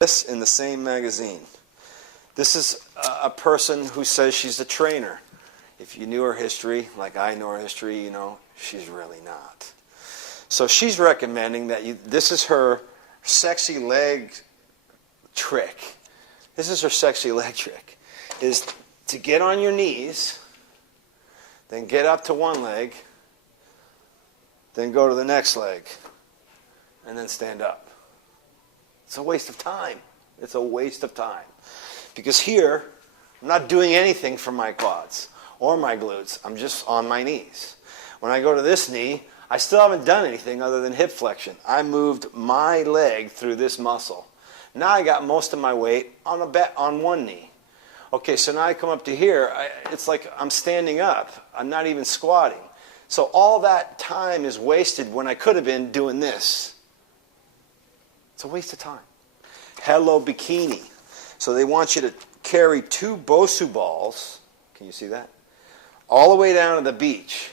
This in the same magazine. This is a person who says she's a trainer. If you knew her history, like I know her history, you know she's really not. So she's recommending that this is her sexy leg trick. This is her sexy leg trick, is to get on your knees, then get up to one leg, then go to the next leg, and then stand up. It's a waste of time. It's a waste of time. Because here, I'm not doing anything for my quads or my glutes. I'm just on my knees. When I go to this knee, I still haven't done anything other than hip flexion. I moved my leg through this muscle. Now I got most of my weight on one knee. Okay, so now I come up to here. It's like I'm standing up. I'm not even squatting. So all that time is wasted when I could have been doing this. It's a waste of time. Hello Bikini. So they want you to carry 2 Bosu balls. Can you see that? All the way down to the beach.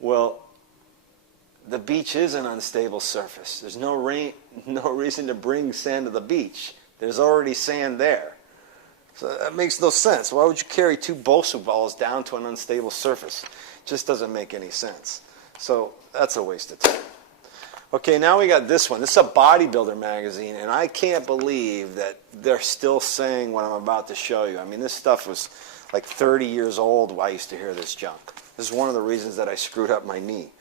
Well, the beach is an unstable surface. There's no reason to bring sand to the beach. There's already sand there. So that makes no sense. Why would you carry 2 Bosu balls down to an unstable surface? It just doesn't make any sense. So that's a waste of time. Okay, now we got this one. This is a bodybuilder magazine, and I can't believe that they're still saying what I'm about to show you. I mean, this stuff was like 30 years old when I used to hear this junk. This is one of the reasons that I screwed up my knee.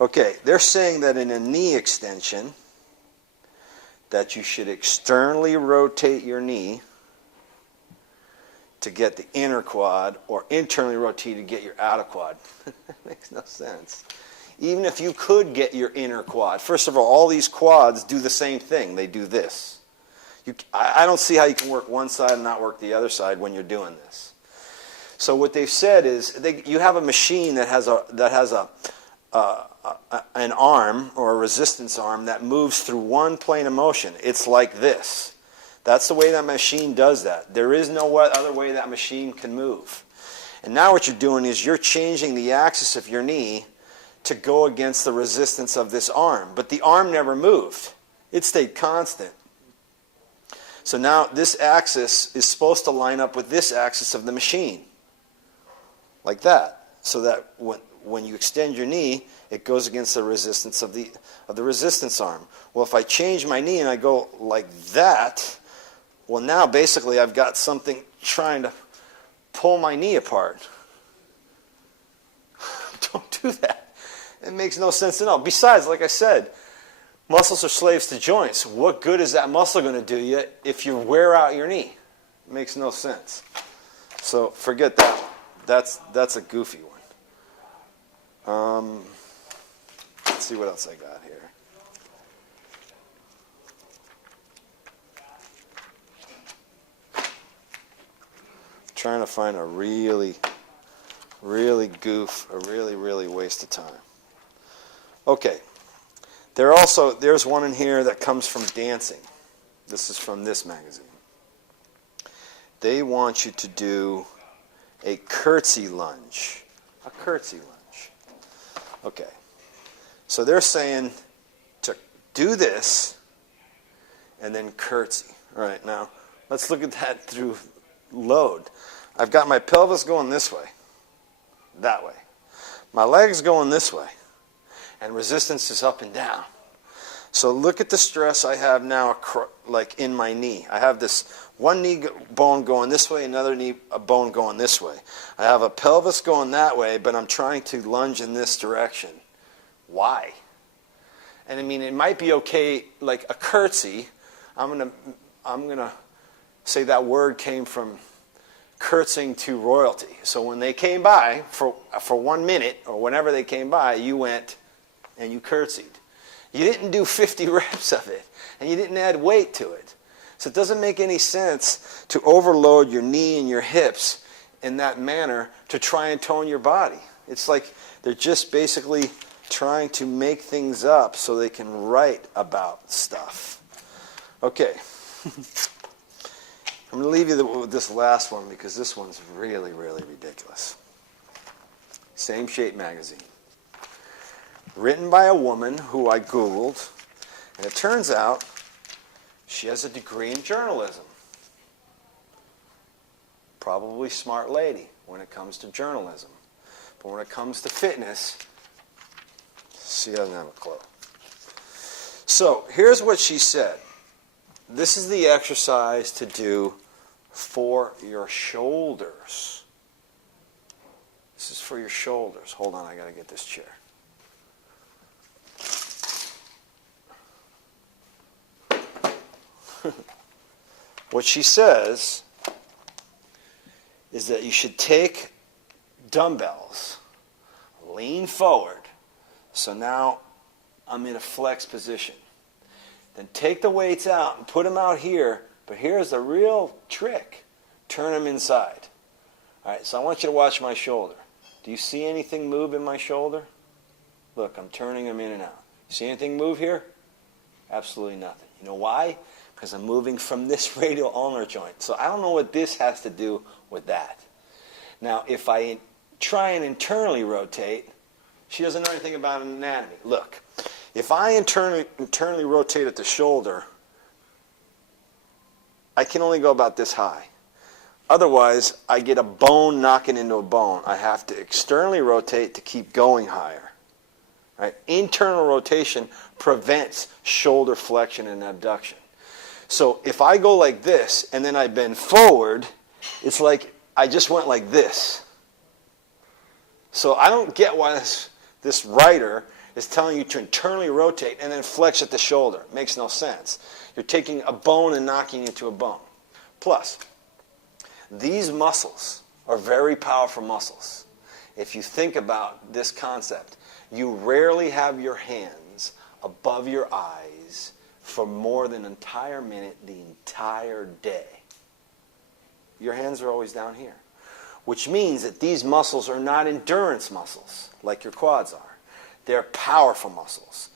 Okay, they're saying that in a knee extension, that you should externally rotate your knee to get the inner quad, or internally rotate to get your outer quad. That makes no sense. Even if you could get your inner quad. First of all these quads do the same thing. They do this. I don't see how you can work one side and not work the other side when you're doing this. So what they've said is you have a machine that has an arm or a resistance arm that moves through one plane of motion. It's like this. That's the way that machine does that. There is no other way that machine can move. And now what you're doing is you're changing the axis of your knee to go against the resistance of this arm. But the arm never moved. It stayed constant. So now this axis is supposed to line up with this axis of the machine. Like that. So that when you extend your knee, it goes against the resistance of the resistance arm. Well, if I change my knee and I go like that, well, now basically I've got something trying to pull my knee apart. Don't do that. It makes no sense at all. Besides, like I said, muscles are slaves to joints. What good is that muscle going to do you if you wear out your knee? It makes no sense. So forget that. That's a goofy one. Let's see what else I got here. Trying to find a really waste of time. Okay, there's one in here that comes from dancing. This is from this magazine. They want you to do a curtsy lunge. A curtsy lunge. Okay, so they're saying to do this and then curtsy. All right, now let's look at that through load. I've got my pelvis going this way, that way. My legs going this way. And resistance is up and down. So look at the stress I have now, like in my knee. I have this one knee bone going this way, another knee bone going this way. I have a pelvis going that way, but I'm trying to lunge in this direction. Why? And I mean, it might be okay, like a curtsy. I'm gonna say that word came from curtsying to royalty. So when they came by for 1 minute or whenever they came by, you went and you curtsied. You didn't do 50 reps of it, and you didn't add weight to it. So it doesn't make any sense to overload your knee and your hips in that manner to try and tone your body. It's like they're just basically trying to make things up so they can write about stuff. Okay. I'm going to leave you with this last one because this one's really ridiculous. Same Shape magazine. Written by a woman who I Googled, and it turns out She has a degree in journalism. Probably smart lady when it comes to journalism. But when it comes to fitness, she doesn't have a clue. So here's what she said. This is the exercise to do for your shoulders. This is for your shoulders. Hold on, I got to get this chair. What she says is that you should take dumbbells, lean forward. So now I'm in a flex position. Then take the weights out and put them out here. But here's the real trick. Turn them inside. All right, so I want you to watch my shoulder. Do you see anything move in my shoulder? Look, I'm turning them in and out. See anything move here? Absolutely nothing. You know why? Because I'm moving from this radial ulnar joint. So I don't know what this has to do with that. Now, if I try and internally rotate, she doesn't know anything about anatomy. Look, if I internally rotate at the shoulder, I can only go about this high. Otherwise, I get a bone knocking into a bone. I have to externally rotate to keep going higher. Right? Internal rotation prevents shoulder flexion and abduction. So if I go like this and then I bend forward, it's like I just went like this. So I don't get why this writer is telling you to internally rotate and then flex at the shoulder. It makes no sense. You're taking a bone and knocking it into a bone. Plus, these muscles are very powerful muscles. If you think about this concept, you rarely have your hands above your eyes for more than an entire minute the entire day. Your hands are always down here, which means that these muscles are not endurance muscles like your quads are. They're powerful muscles.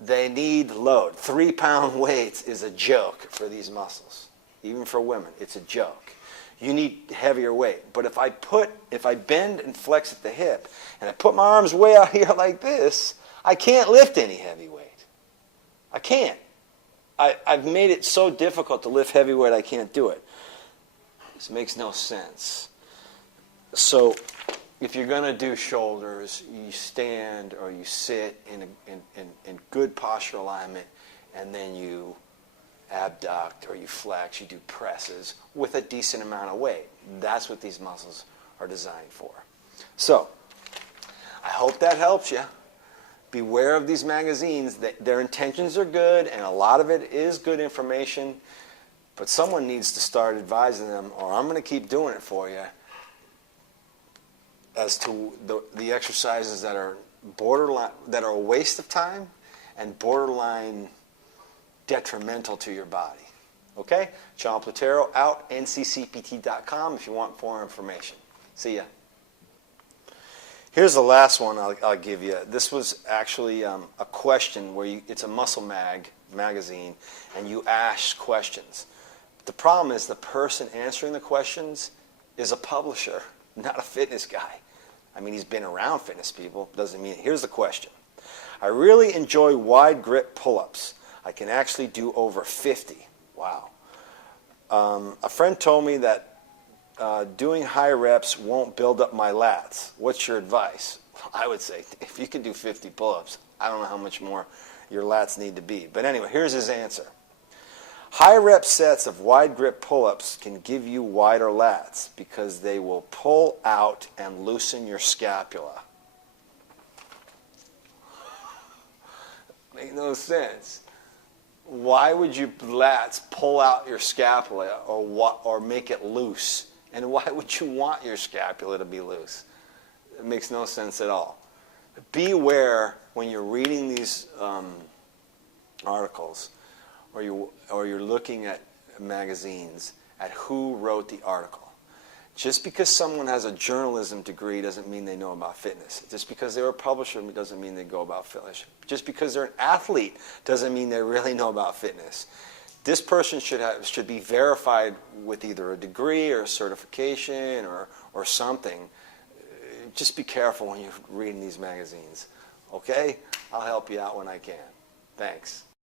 They need load. 3-pound weights is a joke for these muscles. Even for women, it's a joke. You need heavier weight. But if I bend and flex at the hip, and I put my arms way out here like this, I can't lift any heavy weight. I can't. I've made it so difficult to lift heavy weight, I can't do it. This makes no sense. So if you're going to do shoulders, you stand or you sit in good posture alignment, and then you abduct or you flex, you do presses with a decent amount of weight. That's what these muscles are designed for. So I hope that helps you. Beware of these magazines. Their intentions are good, and a lot of it is good information, but someone needs to start advising them, or I'm going to keep doing it for you, as to the exercises that are borderline, that are a waste of time and borderline detrimental to your body. Okay? John Platero out, nccpt.com if you want more information. See ya. Here's the last one I'll give you. This was actually a question where it's a muscle magazine, and you ask questions. The problem is the person answering the questions is a publisher, not a fitness guy. I mean, he's been around fitness people. Doesn't mean it. Here's the question. I really enjoy wide grip pull-ups. I can actually do over 50. Wow. A friend told me that doing high reps won't build up my lats. What's your advice? I would say if you can do 50 pull-ups, I don't know how much more your lats need to be. But anyway, here's his answer. High rep sets of wide grip pull-ups can give you wider lats because they will pull out and loosen your scapula. Make no sense. Why would you lats pull out your scapula or make it loose? And why would you want your scapula to be loose? It makes no sense at all. Beware when you're reading these articles, or you're looking at magazines, at who wrote the article. Just because someone has a journalism degree doesn't mean they know about fitness. Just because they were a publisher doesn't mean they go about fitness. Just because they're an athlete doesn't mean they really know about fitness. This person should be verified with either a degree or a certification or something. Just be careful when you're reading these magazines. Okay? I'll help you out when I can. Thanks.